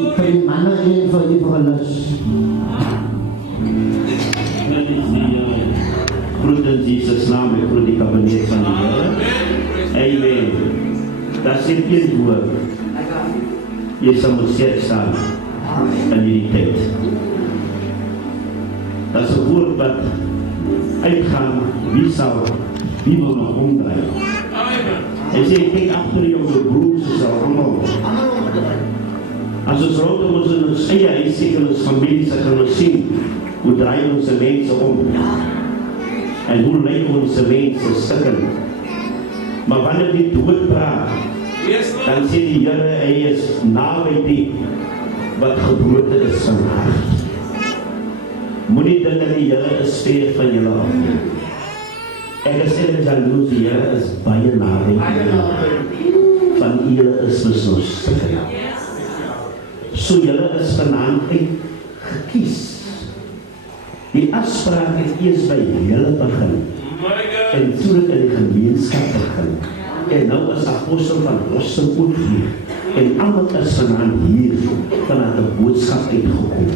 Vir die manne en vir die vrouens. Dit is die groet in Jesus naam, ek groet die kabinet van die Here. Amen. Dat is een woord. Jy sal moet sterk staan in die tyd. Dat is een woord wat uitgaan, wie wil nog omdraai. Hy sê, kyk achter jou broers, is al allemaal. As ons rondom ons in ons eie huis sê, in ons familie, kan ons sien, hoe draai ons mense om. En hoe lyk ons mense stikken. Maar wanneer die dood praat, dan sê die Here, hy is naby die, wat gebrote is van hart. Moenie dink dat die Here is ver van julle af. Ek is eerlijk jaloers, die Here is baie naby. Van julle is mis ons stikken. So julle is vanaand gekies. Die afspraak het eers by julle begin. En toe dit in die gemeenskap begin. En nou is apostel van Rossum ook hier. En almal is vanaand hier vanuit die boodskap uitgekom.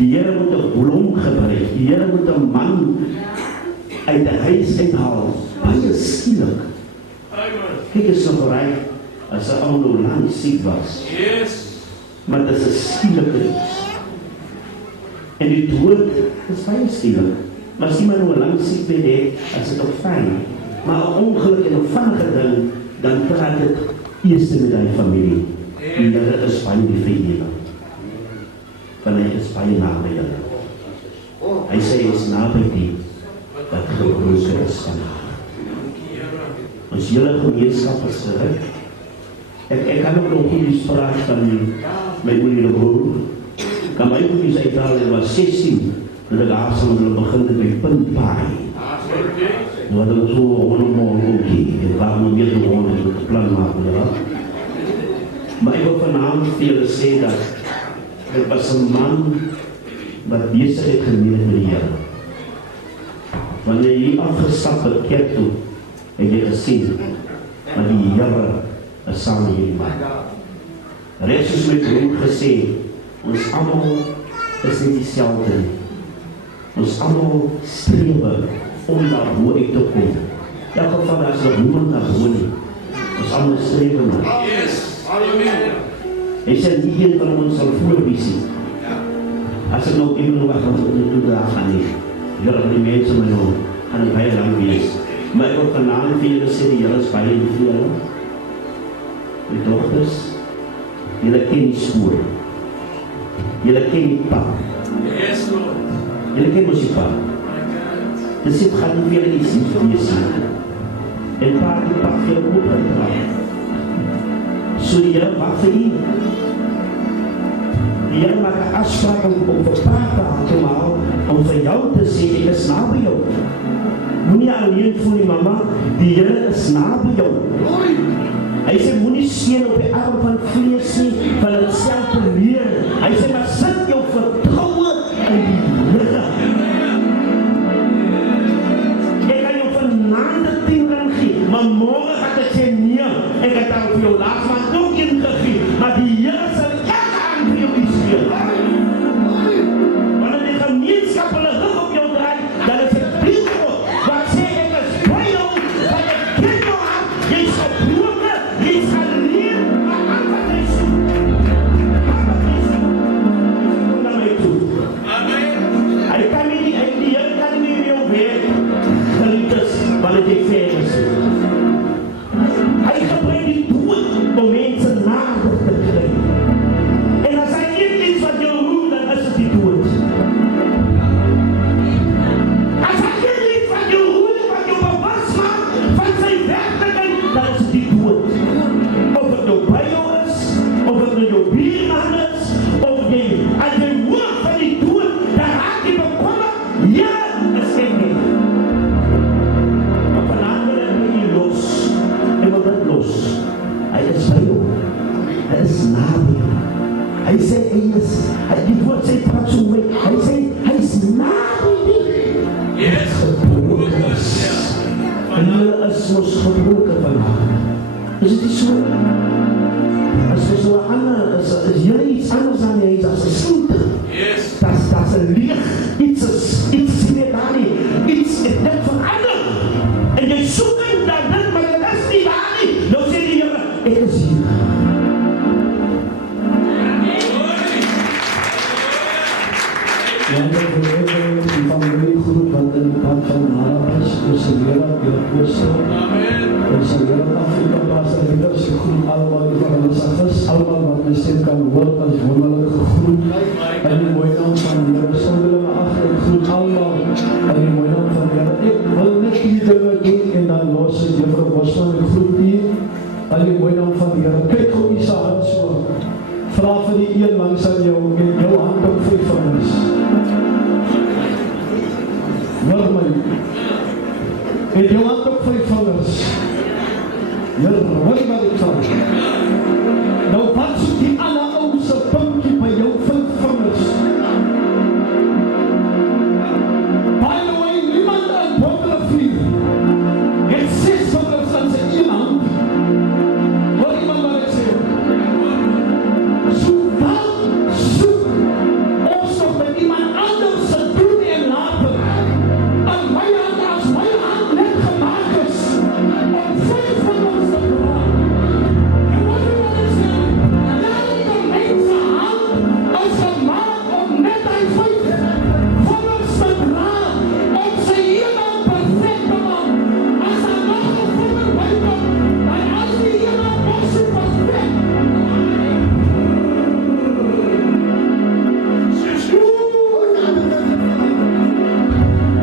Die Here moet 'n blom gebruik. Die Here moet 'n man uit die huis uithaal. Baie skielik. Kyk is nog reg as 'n ou nou lank siek was. Maar dit is 'n skielike iets. En die dood is baie skielik. Maar as iemand nou lang siek bed het, is dit ook fyn. Maar 'n ongeluk en 'n vinnige ding, dan praat dit eers met die familie. Die Here is baie lief vir julle. Want hy is baie naby julle. Hy sê hy is naby die wat gebroken is van haar. Ons hele gemeenskap is geruk. Ek kan ook nog die spraak van my moeder broer. Kan my moeder uithaal, hy was 16, en ek aas van hulle begin met my puntpaai. Nou hadden we zo morgen ook hier. En waarom nog meer gewoon het plan maken. Ja. Maar ik wil vanavond voor jullie zeggen dat het was een man wat bezig heeft gemeen met de Heer. Wanneer je afgestapt het kerk toe, heb je gezien dat die Heer is samen hier maakt. Rechts is mijn broer gezegd, ons allemaal is niet hetzelfde. Ons allemaal streven om daar hoe uit te komen. In elk geval, daar is nog niemand naar wonen. Ons allemaal streven maar. Hy sê nie een van ons sal voorwiesie. As ek nou even nog wat doen daar gaan nie. Here, die mense my nou gaan die baie lang wees. Maar ek wil vanavond vir julle sê, die Here is baie lief vir julle. Die dochters, julle ken die spoor. Julle ken die pad. Julle ken ons die pad. Dus dit gaat niet weer iets niet voor je zien. En waar die pak veel op uitdraagt. Zo die Heer wat voor je. Die Heer maakt een afspraak om een paar dagen te maken. Om voor jou te zeggen, ik is na bij jou. Moet je alleen voor die mama. Die Heer is na bij jou. Hij zegt, moet niet zien op je arm van vlees nie, van het zelf te leren. Hij zegt, maar zet jou vertrouwen in die Heer. Maar morgen gaat het zijn niet. Ik heb daar voor jou laatst maar ook in gegeven. Maar die Heer zal elke aan voor jou iets geven. Wanneer die gemeenschap een rug op jou draait, dan is het binnenkomt. Wat zeg ik is bij jou, dat je kind jou aan, je is gebroken, je is geleerd, maar aan wat hij zoekt. Kom naar mij toe. Hij kan niet, die Heer kan niet meer jou weer. Geliefdes, wanneer ik ver is. Hij gebruikt die dood om mensen nader te krijgen. En als hij niet iets wat je roept, dan is het die dood. Als hij niet iets wat je roept, wat je bewust maakt van zijn werkelijkheid, dan is het die dood. Of het nou bij jou is, of het nou jouw buurman is, of je, als je hoort van die dood, dan raakt je bekommerd, ja, dat is echt niet. Maar vanavond ben je los. En wat dat los? Hij is bij jou. Hij is na jou. Hij zei, die woord zei praat zo mee. Hij zei, hij is na jou. Yes. Gebroken is. En jullie is ons gebroken vandaag. Dus het is zo. Als we zo So 'n ander is jy iets anders aan jy as 'n soente. Yes. Das 'n leeg iets sien jy daar nie. Iets het net verander. En jy soek in dat dit maar dit is nie waar nie. Nou sê die Here, ek is hier. Ja, die familie groep wat in die kant van Harabas, ons leraar, Joost, ons leraar Afrika, Pastor Ridders, gegroet allemaal die van ons agis, allemaal wat my stem kan hoor, as wonderlik gegroet, in die mooie naam van die Here, sonderlinge achter, ek groet allemaal, in die mooie naam van die Here, ek wil net die dinge doen, en dan los ek Juffrou Bosman, ek groet hier, in die mooie naam van die Here, kyk hoe jy sy hand so, vraag vir die een langs aan jou, en jou hand op 5 vingers, hoor my, en jou hand op 5 vingers, hoor wat ek sal, nou wat soek die ander ouse pinkie by jou 5 vingers, by the way, niemand in Bottelvier, het 6 vingers aan sy een hand, hoor iemand wat ek sê, soek ons nog met iemand anders se doen en laten, aan my hand as my hand net gemaakt is, om 5 vingers te draag. En wat jy wat ek sê, elke mense hand is gemaakt om net die 5 vingers te draag, om sy iemand perfect te maak. As daar nog 'n vinger bykom, dan as die iemand nog so perfect.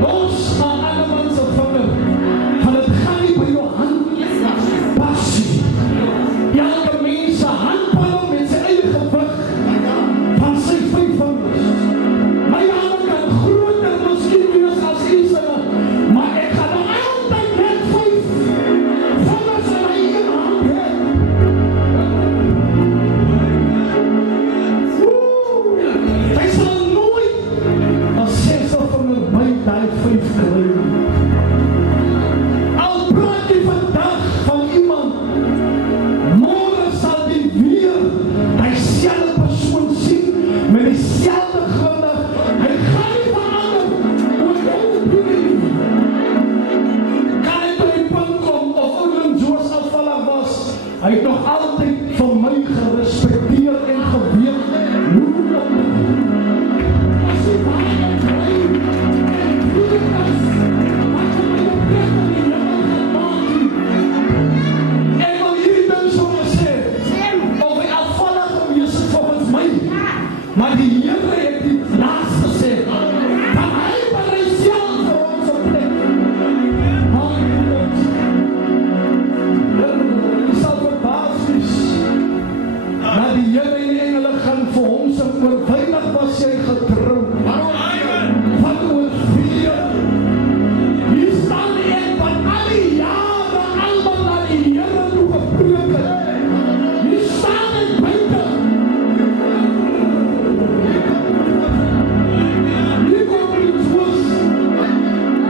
Los aan alle mense vinger, van het gaan nie by jou hand passie. Elke mens se handpalm met sy eie gewig van sy 5 vingers. My hande kan groter miskien wees as iets, maar ek gaan nog altyd net 5 vingers in my eie hand hê. Hy sal nooit as 6 vinger by die 5 kry. Al praat jy vandag van iemand, môre sal jy weer dieselfde persoon sien, met dieselfde glimlag. Hy gaan nie verander oor jou opinie. Kan hy by die punt kom, of Oudling Joos afvallig was, hy het nog altyd vir my gerespekteer en geweet hoe om te doen. As jy baie bly, en weet as, wat jy my oprecht in die hemel gaan maak nie. Ek wil hierdie ding so gesê, of hy afvallig gewees het volgens my, maar die Here het die laas gesê, van hy berei self vir ons 'n plek. Hy sal verbaas wees, maar die Here en die engele gaan vir hom sing, oor weinig was jy getrou, wat oor veel. Hier staan ek van al die jare almal na die Here toe gepreek het. Hier staan ek buite. Hier kom die troos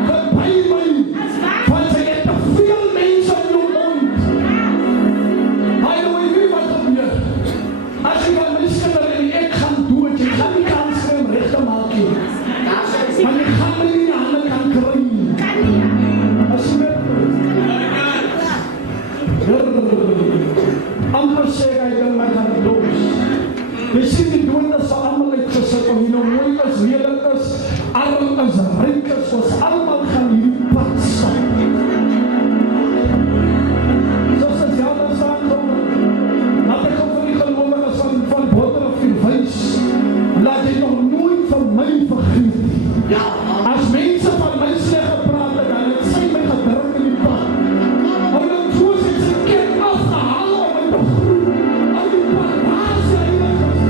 verby my, want sy het te veel mense in jou mond. By the way, weet wat gebeur? As jy van my skinder en ek gaan dood, jy gaan nie kans kry om recht te maak nie. Maar jy gaan my nie in die hande kan kry nie. As jy weet, amper sê hy dan my gaan los. Jy sien die dood is vir allemaal uitgesit, of jy nou mooi is, lelijk is, arm is, ryk is, ons allemaal gaan hierdie pad stap. Soos as jy dan staan kom, laat ek op vir die gelowiges van Bottelvier wys, laat jy nog nooit van my vergeet nie. As mense van my sleg gepraat het, dan het sy my gedruk in die pad. Oudling Joos het sy kerk afgehaal om my te groei. Al die pad, waar sy heilig is.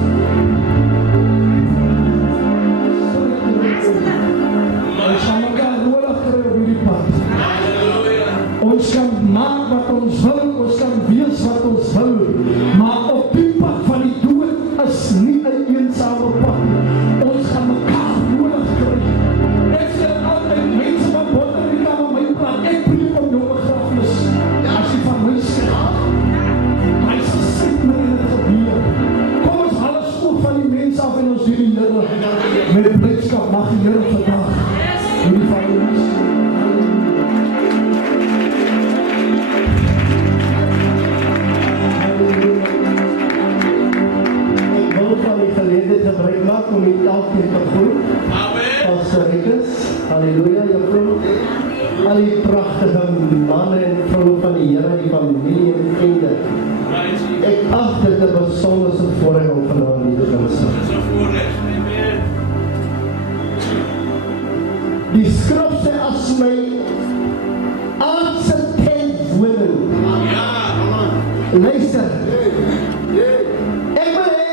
Ons gaan mekaar nodig kry op hierdie pad. ons hierdie Here met blydskap mag die Here vandag hierdie van ons. Ek wil van die geleentheid gebruik maak om die elkeen te groet. Pastor Rikus, halleluja, juffrou. Al die pragtige manne en vroue van die Here, die familie en vriende. Ek ag dit 'n besondere voorreg om vanaand hier te kan staan. Die skrif sê as my aardse tent woning. Luister. Ek wil hê,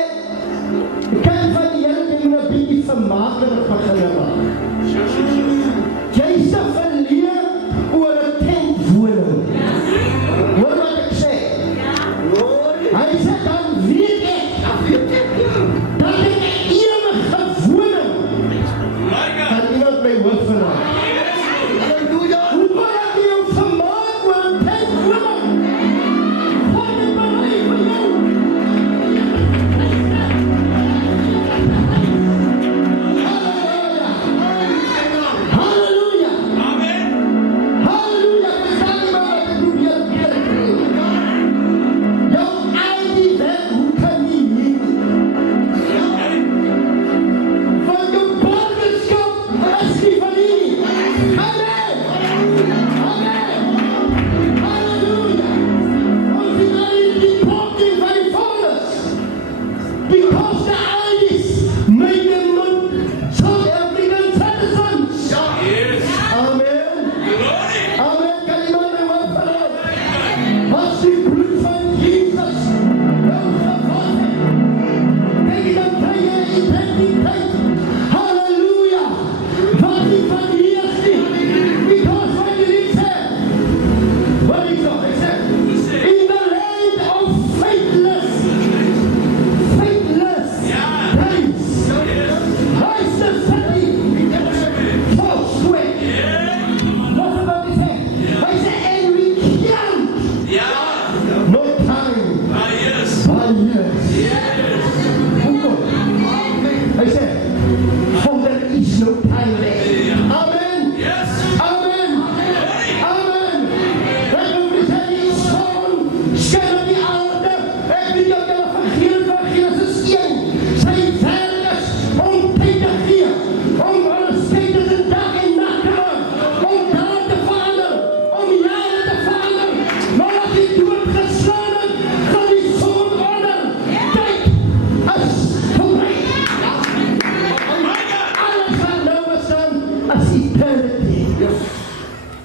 kan van die Here jy moet 'n bietjie vermakerig begin maak. Jy sal verleer oor 'n tent woning. Hoor wat ek sê. Hy sê dan weet ek dat ek 'n ewige woning kan iemand my hoof vanaand. Hoe baie jy jou vermaak oor 'n tent woning? Wat het bereik vir jou? Halleluja! Halleluja! Verstaan jy maar wat ek probeer leer? Jou eie werk, hoe kan jy nie? Want jou burgerskap is nie van nie. Amen! Amen! Halleluja! Ons is nou in die poorting van die volks. Because the eyes made them not South African citizens. Amen. Amen. Kan iemand my wat verlaat? Was die bloed van Jesus nou gevat het? Kijk dan kan jy identiteit. Halleluja. Wat die van hier is nie. Because what did he say? What is that? He said, in the land of faithless place. Lies the city. False way. What about he said? I said, and we can't. No time. By years. I said, for there is no time left. Amen. Amen. Amen. Ek wil vir sy die son skyn op die aarde. Ek weet jy kan van Genesis 1. Sy werk is om tyd te gee, om alles tyd in dag en nag te maak, om dae te verander, om jare te verander. Maar as die dood geslaan het, gaan die son onder. Tyd is verby. Alles wat nou bestaan as eternity.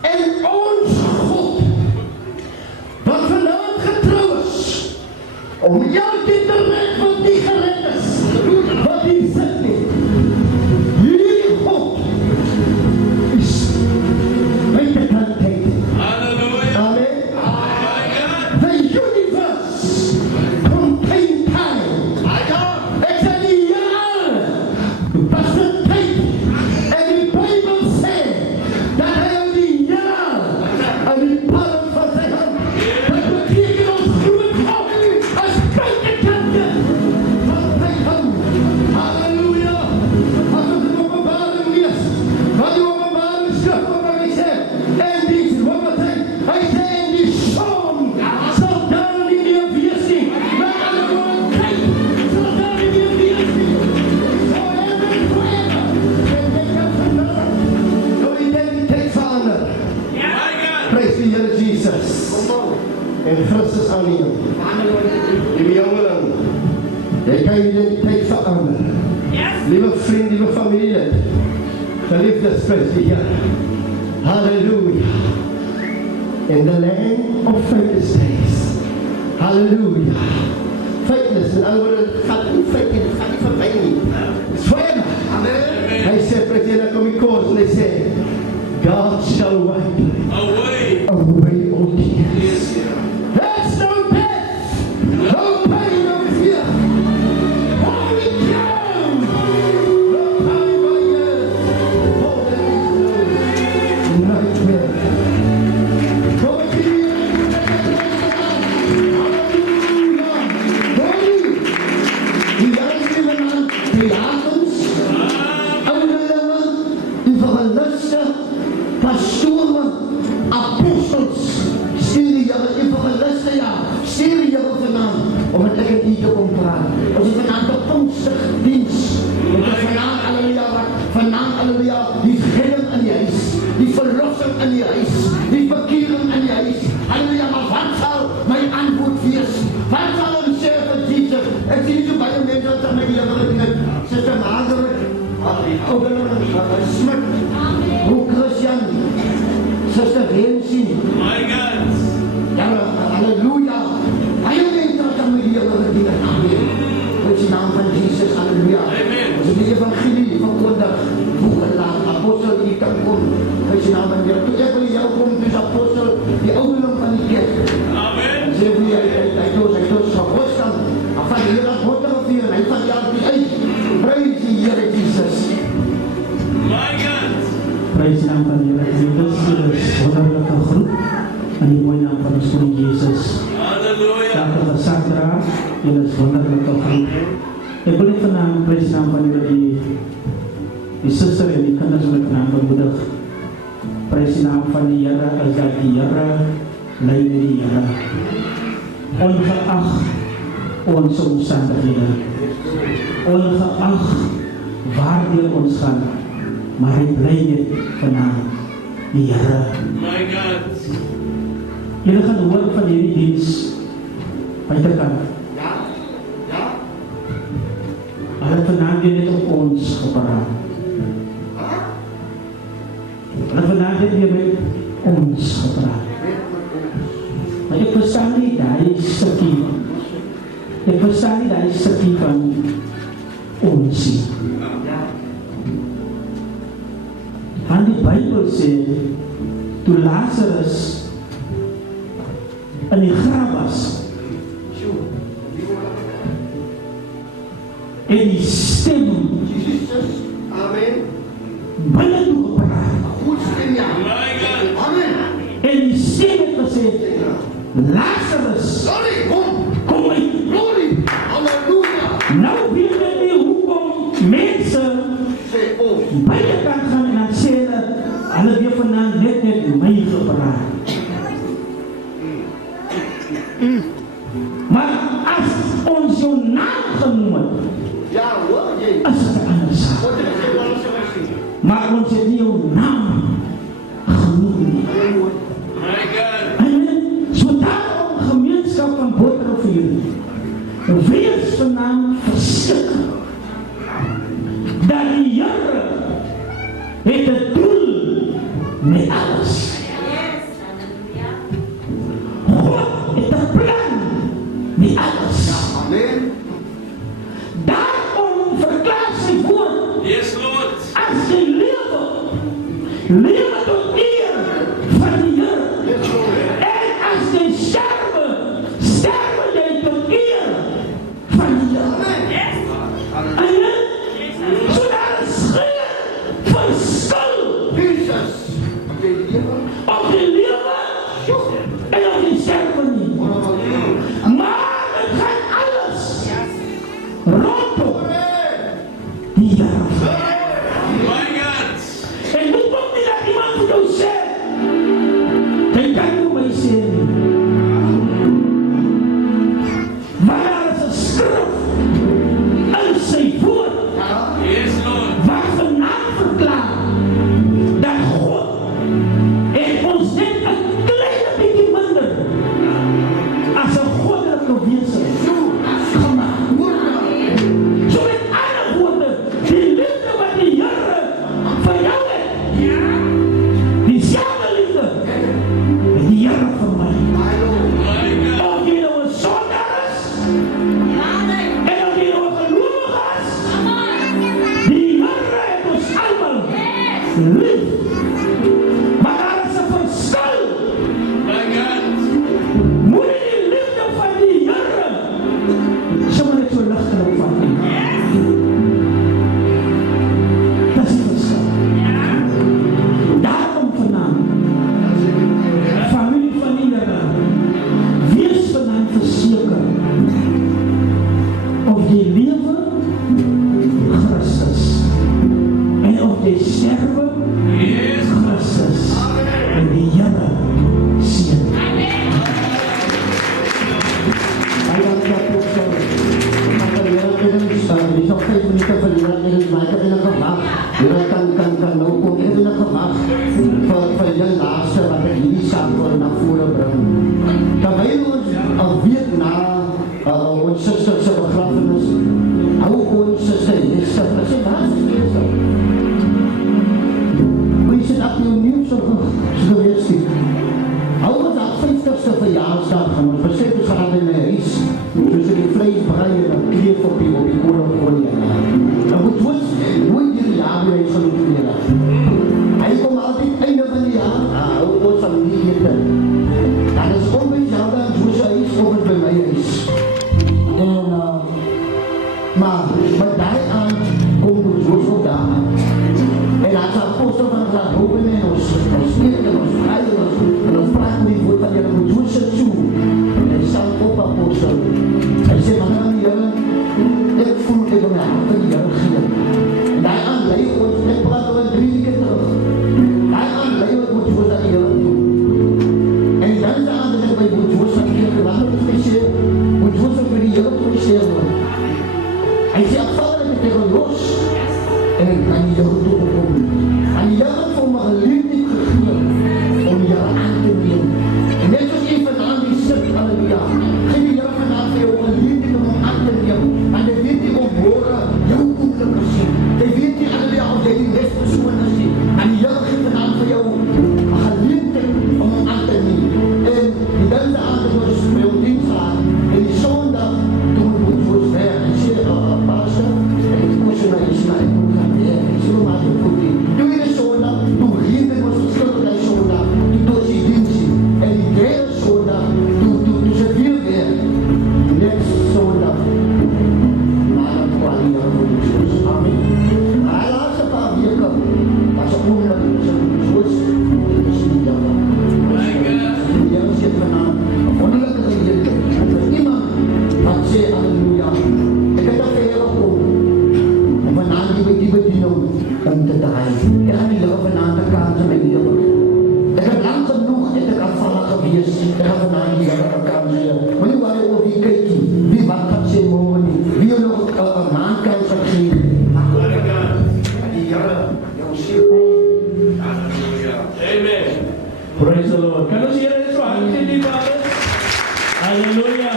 En ons God, wat vanaand getrou is, om jou dit te red wat nie gered is, wat hier sit nie. Hierdie God is buitekant tyd. Amen. The universe contain time. Ek sê die Here was die tyd. En die Bybel sê dat hy jou die Here in die palm van sy hand. Dit beteken ons groot God as buitekante van sy hand. Halleluja. As ons in Openbaring lees, wat die Openbaring skrif wat hy sê, en die wat hy sê, en die son sal daar nie meer wees nie. Met ander woorde, tyd sal daar nie meer wees nie. Forever and forever. En ek kan vandaag jou identiteit verander. Prys die Here Jesus. En Christus aanneem. Liewe jongeling, jy kan jou identiteit verander. Liewe vriend, liewe familielid, geliefdes, prys die Here. Hallelujah. In the land of faithless days. Hallelujah. Faithless, in ander woorde, het gaan nie feit nie, het gaan nie verby nie. It's forever. Hy sê, prys die Here, kom die koers, en hy sê, God shall wipe away all tears. There's no death, no pain, no fear. Holy cow! No time by years. Holy nightmare. Come here. Hallelujah. Holy. Suster Rensie. My God. Ja, halleluja. Baie mense wat aan my die Here gedien het. Amen. Prys die naam van Jesus, halleluja. Amen. Ons het die evangelie verkondig. Hoe gelaat, apostel die kan kom. Prys die naam van die Here. Toe ek by jou kom, dus apostel, die ouderling van die kerk. Amen. En sê vir jy, hy toos van Godskant, van die Here Godder of hier, en hy van jou die uit. Prys die Here Jesus. My God. Prys die naam van die Here Jesus. Dit is wonderlike groep in die mooie naam van ons Koning Jesus. Hallelujah. Dankie vir Sandra. Dit is wonderlike groep. Ek wil net vanaand prys die naam van die suster en die kinders wat ek naam bemoedig. Prys die naam van die Here as dat die Here lei die Here. Ongeag ons omstandighede, ongeag waardeur ons gaan, maar hy bly net vanaand die Here. My God. Julle gaan hoor van hierdie diens buitekant. Ja, ja. Hulle het vanaand weer net op ons gepraat. Hulle het vanaand net weer met ons gepraat. Maar ek verstaan nie daai stukkie. Ek verstaan nie daai stukkie van ons nie. Want die Bybel sê, toe Lazarus in die graf was, en die stem Jesus, amen. binne toe gepraat, Goed stem, ja. My God. Amen. en die stem het gesê, Lazarus, Sorry, kom. kom uit. Glory. Halleluja. Nou weet ek nie hoekom mense Sê, oh. baie kan gaan en dan sê hulle weer vanaand net my gepraat. Maar as ons jou naam genoem het, Ja, hoor jy. is dit 'n ander saak. Wat het jy wel so gesien? Maar ons het nie jou naam genoem nie. My God. Amen. So daarom gemeenskap van Bottervier, wees vanaand verseker dat die Here het 'n doel met alles. God het 'n plan met alles. Amen. Daarom verklaar sy woord, Yes, Lord. as jy lewe tot eer van die Here. Yes, Lord. En as jy sterwe jy tot eer van die Here. Amen. So daar is geen verskil Jesus. Jy lewe. of jy lewe en of jy sterwe nie. Maar het gaan alles rondom die Here. My God. En dit komt nie dat iemand vir jou sê, jy kan nie my sê nie. Maar daar is 'n skrif in sy woord Yes, Lord. wat vanaand verklaar dat God het ons net 'n klein bietjie minder as 'n goddelike wese gemaak. So met ander woorde, die liefde wat die Here vir jou het, dieselfde liefde wat die Here vir my. My God. Of jy nou 'n sondaar is, en of jy nou 'n gelowige is, die Here het ons almal lief. Maar daar is 'n verskil. My God. Moet jy die liefde van die Here sommer net so ligtelik vat nie. Dat is die verskil. Daarom vanaand, familie van die Here, wees vanaand verseker of jy lewe, Christus, en of jy sterwe, Yes. Christus, en die Here seën. Baie dankie apostel. Maar die Here het ons dis nog 5 minute vir die Here het my kan nog gewag. Here kan nou kom ek het nog gewag vir die laaste wat ek hierdie saak voor na vore bring. Terwyl ons weet na ons suster se begrafenis, hou ons suster Esther, wat sê daar is Esther? daai aan kom ons Joos op daar. En as apostel van laat roepen en ons spirit en ons vrije en ons praat met die woord van Here moet Joos se toe. En sal op apostel. Hy sê man aan die Here, ek voel ek om my hart aan die Here gee. En daai aan lei ons, ek praat oor 3 keer terug. Daai aan lei ons moet Joos aan die Here toe. En dan is aan dat ek by Joos van die Here laat het gesê, moet Joos vir die Here toe sê word. Hy sê ek val met die los en ek aan die Here toe gekom. En die Here het vir my geleentheid gegee om die Here aan te neem. En net soos jy vanaand die sit, halleluja, gee die Here vanaand vir jou geleentheid om hom aan te neem. En jy weet nie om môre jou ongeluk te sien. Jy weet nie, halleluja, of jy die beste persoon te sien. En die Here gee vanaand vir jou 'n geleentheid om hom aan te neem. En die derde aand het ons by hom diens gehad. En die Sondag toen moet ons weg. En sê, pastor, en ek moes na Israel, ek moet gaan weer. Ek sê, maar ek moet nie. Toen die Sondag, toen geef ek ons verskil met die Sondag, toen door die dienst sien. En die derde Sondag, toen sy weer. Die next Sondag, maar dan kwam die Here voor die Joos. Amen. Maar die laatste paar weke, was ek ongelukkig met sy Joos, en dis die Here. My God. Die Here sê vanavond, 'n wonderlike geleentheid. Vir iemand wat sê, halleluja, ek het op die Here gekom, om vanavond die bediening om te draai. Ek gaan die Here vanavond 'n kans in my lewe gee. Ek het lang genoeg, het ek afvallig gewees, ek gaan vanavond die Here 'n kans gee. Moenie worry oor wie kyk nie, wie wat gaan sê môre nie, wie jou nog 'n maankans gaan gee. Maar die Here, jou siel. Hallelujah. Amen. Praise the Lord. Kan ons hier net so hard gee die Vader? Halleluja.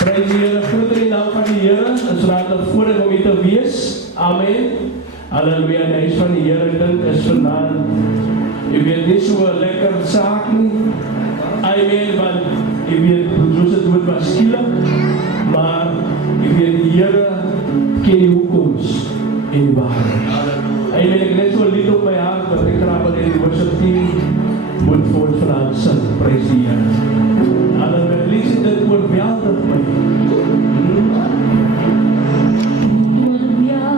Praise die Here. Groet in die naam van die Here. Ons laat dit voorreg om hier te wees. Amen. Halleluja. Die huis van die Here, ek dink is vanaand. Jy weet nie so 'n lekker saak nie. Amen, want jy weet, soos het woord was skielik, maar jy weet die Here ken die hoekoms en die waarheid. Amen, ek net so 'n lied op my hart, wat ek graag wil hê die worship team moet voor ons vanavond sing. Praise die Here. Halleluja, lied sê dit oorweldig my. Yeah.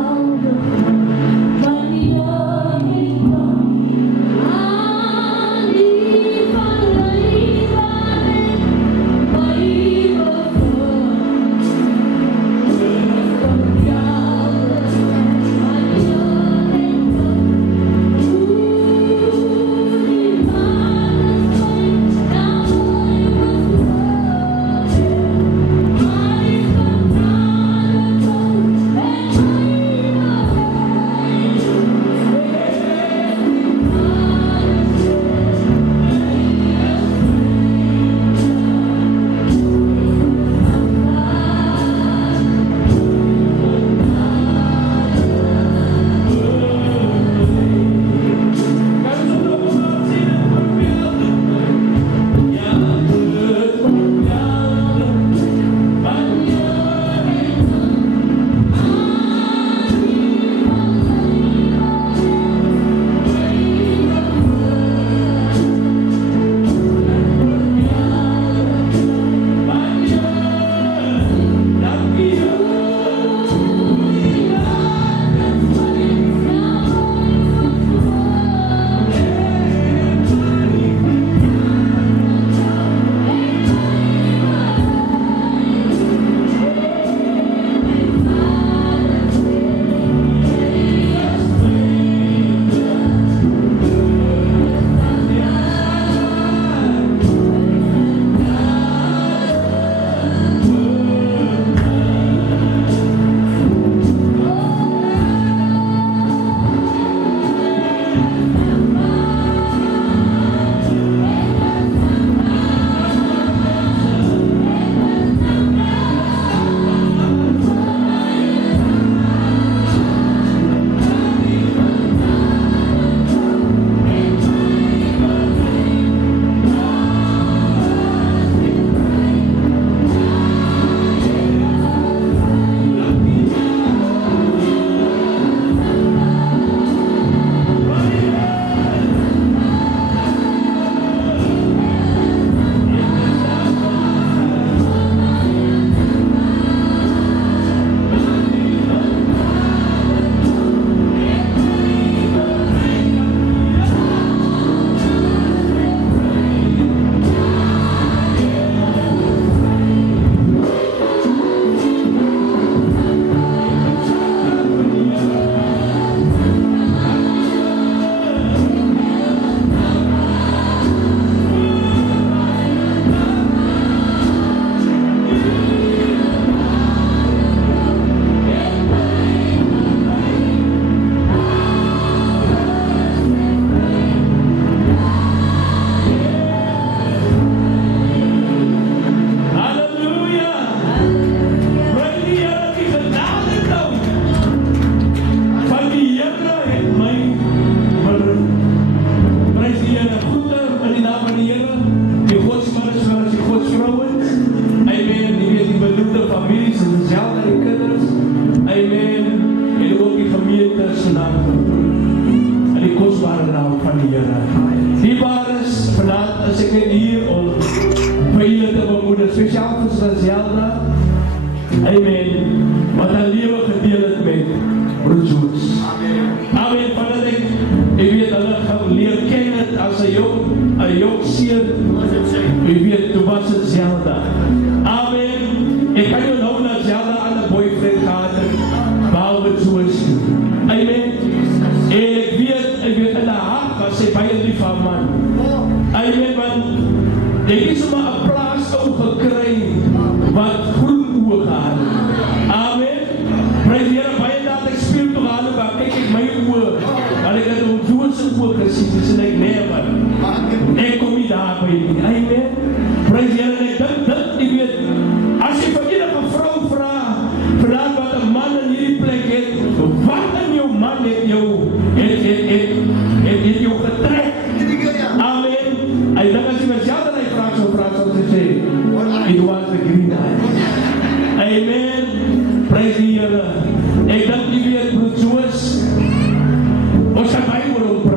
self is Zelda. Amen. Wat haar lewe gedeel het met broer Jones. Amen. Vandat ek weet hulle gaan leer ken het as 'n jong seun. Ek weet toe was het Zelda. Amen. Ek kan jou nou na Zelda aan 'n boyfriend gehad het, behalwe Jones. Amen. En ek weet in haar hart was sy baie lief van man. Amen. Want ek het sommer 'n plaasou gekry wat groen oë gehad het. Amen. Prys die Here, baie dat ek speel toe gaan, maar kyk ek my oë. Want ek het om Jones se oë gesien, dis en ek nee man. Ek kom nie daar by nie. Amen. Prys die Here, ek dink weet, as jy vir enige vrou vra, vanaf wat 'n man in hierdie plek het, wat in jou man het jou getrek? Amen. Hy dink as jy myself dan hy vraag sal sê, it was the green eye. Amen. Praise die Here. Ek dink jy weet, broer Joos, ons gaan baie oor hom praat.